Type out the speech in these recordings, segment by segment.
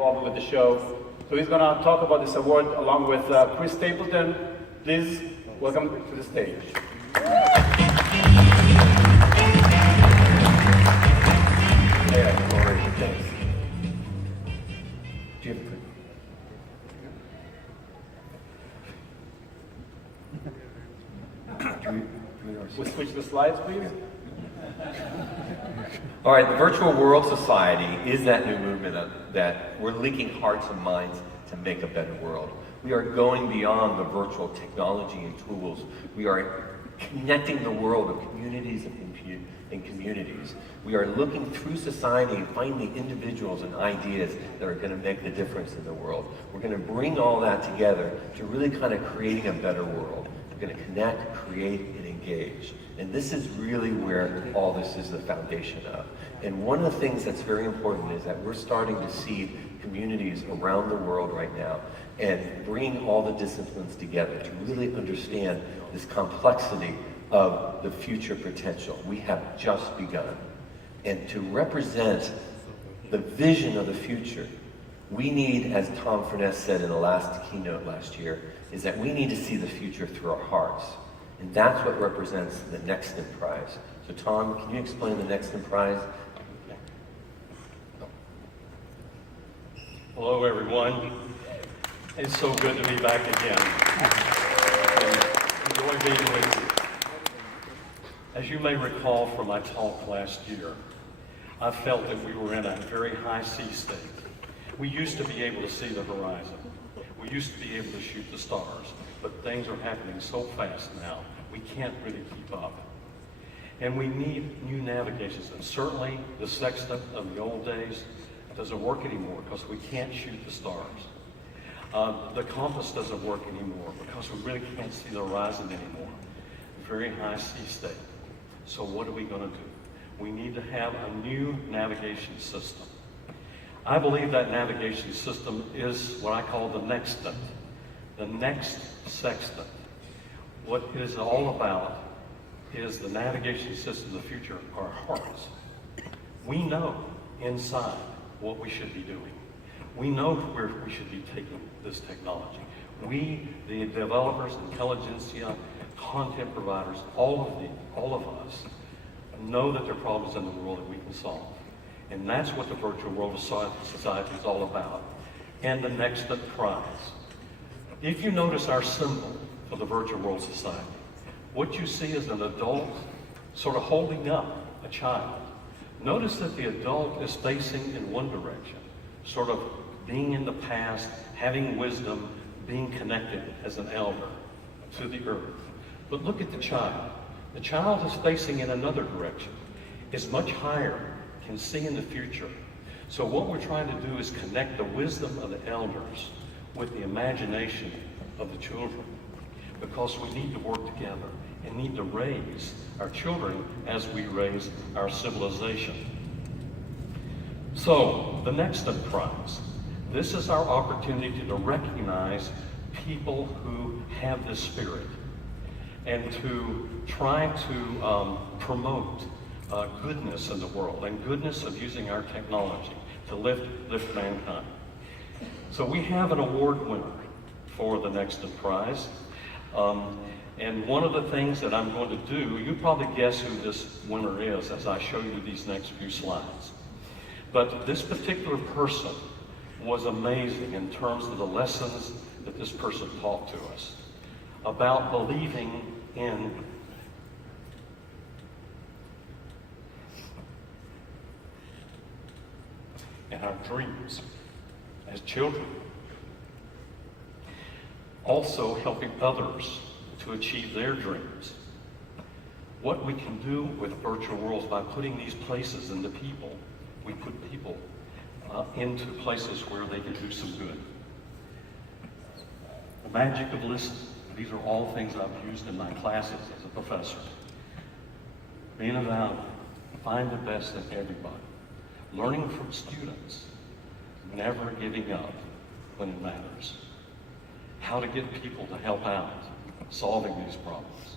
involved with the show. So he's going to talk about this award along with Chris Stapleton. Please welcome to the stage. Yeah, Ori, thanks. Do you have a We'll switch the slides, please. All right, the Virtual World Society is that new movement that we're linking hearts and minds to make a better world. We are going beyond the virtual technology and tools. We are connecting the world of communities and communities. We are looking through society and finding individuals and ideas that are going to make the difference in the world. We're going to bring all that together to really kind of creating a better world. We're going to connect, create, and engage. And this is really where all this is the foundation of. And one of the things that's very important is that we're starting to see communities around the world right now and bringing all the disciplines together to really understand this complexity of the future potential. We have just begun. And to represent the vision of the future, we need, as Tom Furness said in the last keynote last year, is that we need to see the future through our hearts. And that's what represents the Nextant Prize. So Tom, can you explain the Nextant Prize? Hello everyone. It's so good to be back again. And enjoy being with you. As you may recall from my talk last year, I felt that we were in a very high sea state. We used to be able to see the horizon. We used to be able to shoot the stars, but things are happening so fast now, we can't really keep up. And we need new navigation systems. Certainly, the sextant of the old days doesn't work anymore because we can't shoot the stars. The compass doesn't work anymore because we really can't see the horizon anymore. Very high sea state. So what are we going to do? We need to have a new navigation system. I believe that navigation system is what I call the Nextant, the next sextant. What it is all about is the navigation system of the future, our hearts. We know inside what we should be doing. We know where we should be taking this technology. We, the developers, intelligentsia, content providers, all of us, know that there are problems in the world that we can solve. And that's what the Virtual World Society is all about. And the Nextant Prize. If you notice our symbol for the Virtual World Society, what you see is an adult sort of holding up a child. Notice that the adult is facing in one direction, sort of being in the past, having wisdom, being connected as an elder to the earth. But look at the child. The child is facing in another direction, is much higher, can see in the future. So what we're trying to do is connect the wisdom of the elders with the imagination of the children, because we need to work together and need to raise our children as we raise our civilization. So, the Nextant Prize. This is our opportunity to recognize people who have this spirit and to try to promote goodness in the world and goodness of using our technology to lift mankind. So we have an award winner for the Nextant Prize. And one of the things that I'm going to do, you probably guess who this winner is as I show you these next few slides. But this particular person was amazing in terms of the lessons that this person taught to us about believing in our dreams as children. Also helping others to achieve their dreams. What we can do with virtual worlds by putting these places into people, we put people into places where they can do some good. The magic of listening. These are all things I've used in my classes as a professor. Being around, find the best in everybody. Learning from students, never giving up when it matters. How to get people to help out, solving these problems.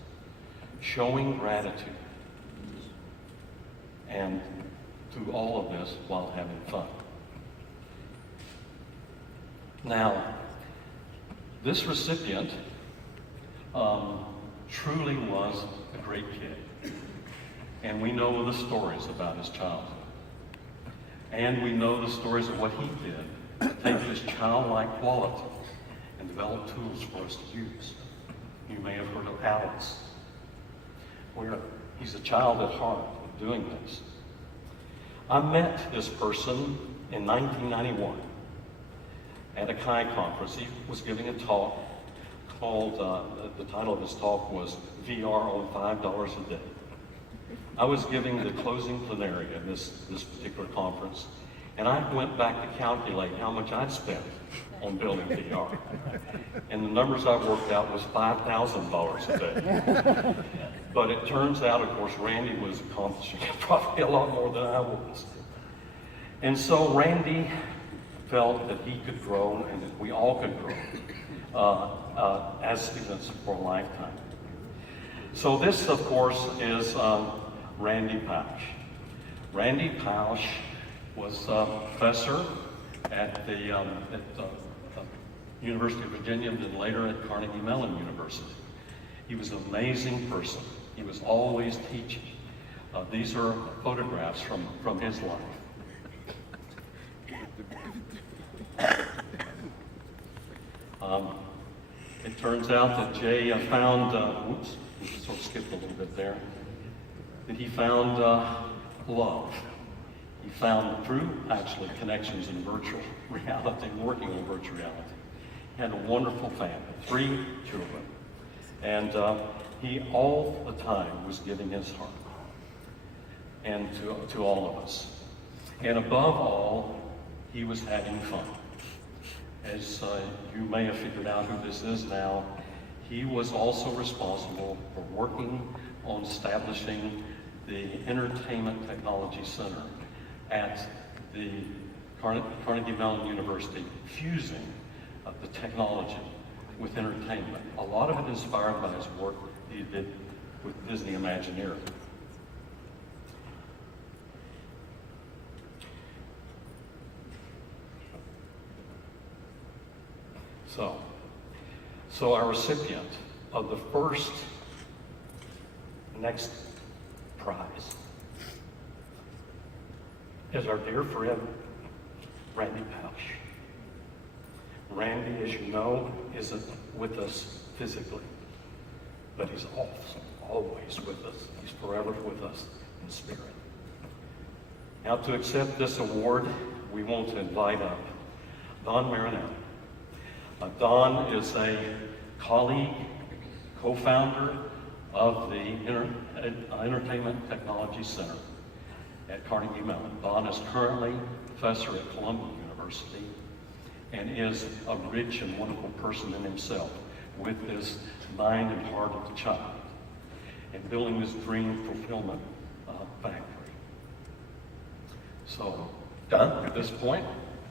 Showing gratitude. And do all of this while having fun. Now, this recipient truly was a great kid. And we know the stories about his childhood. And we know the stories of what he did to take his childlike qualities and develop tools for us to use. You may have heard of Alex, where he's a child at heart doing this. I met this person in 1991 at a Chi conference. He was giving a talk called, the title of his talk was VR on $5 a day. I was giving the closing plenary at this particular conference, and I went back to calculate how much I'd spent on building VR. And the numbers I worked out was $5,000 a day. But it turns out, of course, Randy was accomplishing probably a lot more than I was. And so Randy felt that he could grow and that we all could grow as students for a lifetime. So this, of course, is Randy Pausch. Randy Pausch was a professor at the University of Virginia and then later at Carnegie Mellon University. He was an amazing person. He was always teaching. These are photographs from his life. It turns out that Jay found, oops, we sort of skipped a little bit there, that he found love. He found true, actually, connections in virtual reality, working on virtual reality. He had a wonderful family, 3 children. And he all the time was giving his heart and to all of us. And above all, he was having fun. As you may have figured out who this is now, he was also responsible for working on establishing the Entertainment Technology Center at the Carnegie Mellon University, fusing the technology with entertainment. A lot of it inspired by his work he did with Disney Imagineering. So our recipient of the first Next prize is our dear friend, Randy Pausch. Randy, as you know, isn't with us physically, but he's always with us. He's forever with us in spirit. Now, to accept this award, we want to invite up Don Marinelli. Don is a colleague, co-founder of the Entertainment Technology Center at Carnegie Mellon. Don is currently a professor at Columbia University and is a rich and wonderful person in himself with this mind and heart of the child and building this dream fulfillment factory. So, Don? At this point,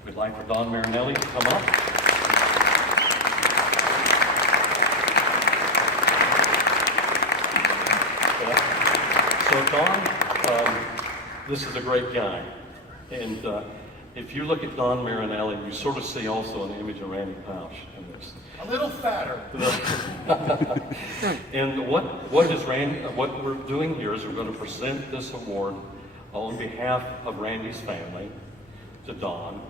we'd like for Don Marinelli to come up. So Don, this is a great guy. And if you look at Don Marinelli, you sort of see also an image of Randy Pausch in this. A little fatter. And what we're doing here is we're going to present this award on behalf of Randy's family to Don.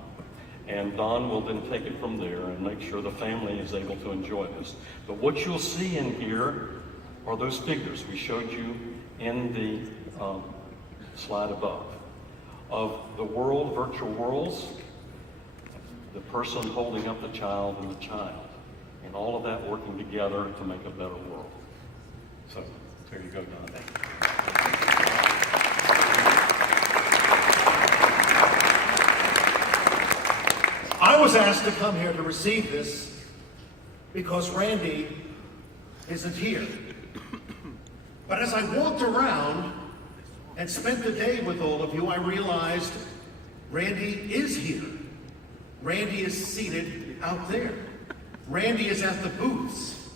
And Don will then take it from there and make sure the family is able to enjoy this. But what you'll see in here are those figures we showed you in the slide above of the world, virtual worlds, the person holding up the child and the child, and all of that working together to make a better world. So there you go, Don. I was asked to come here to receive this because Randy isn't here. But as I walked around and spent the day with all of you, I realized Randy is here. Randy is seated out there. Randy is at the booths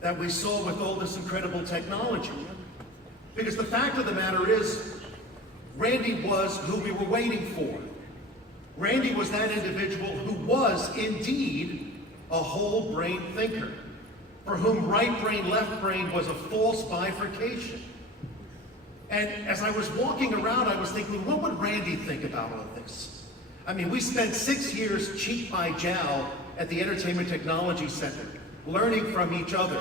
that we saw with all this incredible technology. Because the fact of the matter is, Randy was who we were waiting for. Randy was that individual who was indeed a whole brain thinker, for whom right brain, left brain was a false bifurcation. And as I was walking around, I was thinking, what would Randy think about all this? I mean, we spent 6 years cheek by jowl at the Entertainment Technology Center, learning from each other,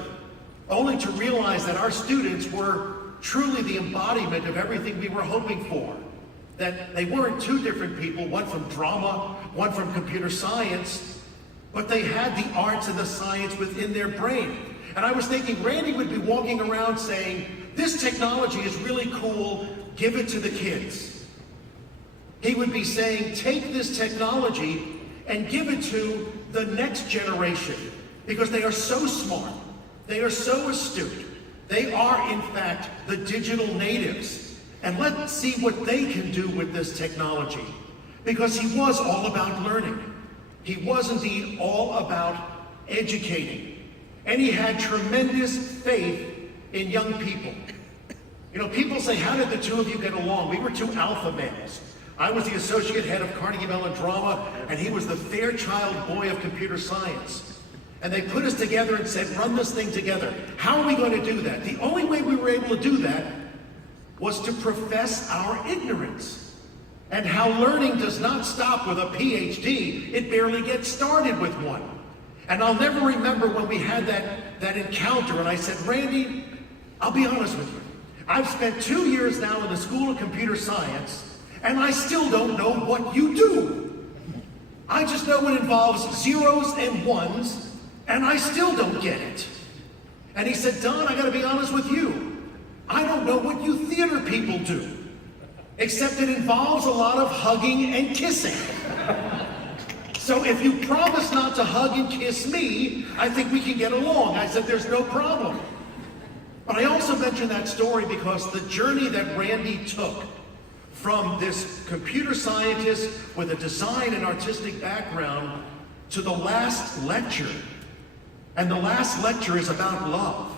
only to realize that our students were truly the embodiment of everything we were hoping for. That they weren't two different people, one from drama, one from computer science, but they had the arts and the science within their brain. And I was thinking Randy would be walking around saying, this technology is really cool, give it to the kids. He would be saying, take this technology and give it to the next generation, because they are so smart, they are so astute, they are in fact the digital natives. And let's see what they can do with this technology. Because he was all about learning. He was indeed all about educating. And he had tremendous faith in young people. You know, people say, how did the two of you get along? We were two alpha males. I was the associate head of Carnegie Mellon Drama, and he was the Fairchild boy of computer science. And they put us together and said, run this thing together. How are we going to do that? The only way we were able to do that was to profess our ignorance. And how learning does not stop with a PhD, it barely gets started with one. And I'll never remember when we had that encounter, and I said, Randy, I'll be honest with you. I've spent 2 years now in the School of Computer Science, and I still don't know what you do. I just know it involves zeros and ones, and I still don't get it. And he said, Don, I gotta be honest with you. I don't know what you theater people do, except it involves a lot of hugging and kissing. So if you promise not to hug and kiss me, I think we can get along. I said, there's no problem. But I also mentioned that story because the journey that Randy took from this computer scientist with a design and artistic background to the last lecture. And the last lecture is about love.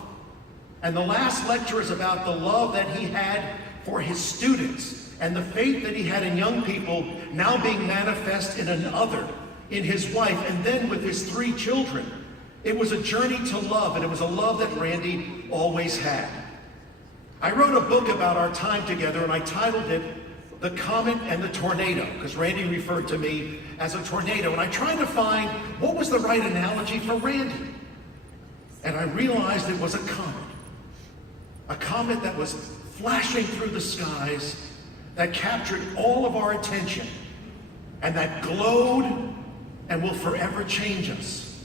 And the last lecture is about the love that he had for his students and the faith that he had in young people now being manifest in another, in his wife, and then with his 3 children. It was a journey to love, and it was a love that Randy always had. I wrote a book about our time together, and I titled it The Comet and the Tornado, because Randy referred to me as a tornado, and I tried to find what was the right analogy for Randy. And I realized it was a comet that was flashing through the skies, that captured all of our attention, and that glowed and will forever change us.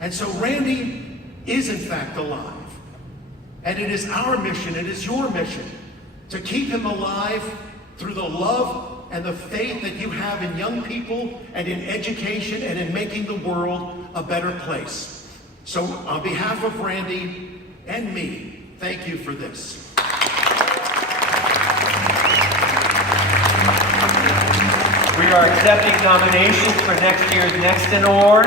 And so Randy is in fact alive. And it is our mission, it is your mission, to keep him alive through the love and the faith that you have in young people and in education and in making the world a better place. So on behalf of Randy and me, thank you for this. We are accepting nominations for next year's Nextant Award,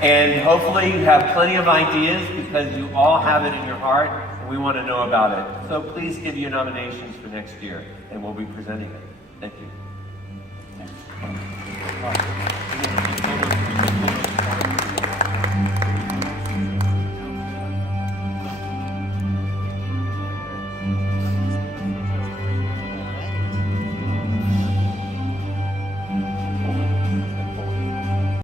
and hopefully you have plenty of ideas because you all have it in your heart and we want to know about it. So please give your nominations for next year and we'll be presenting it. Thank you.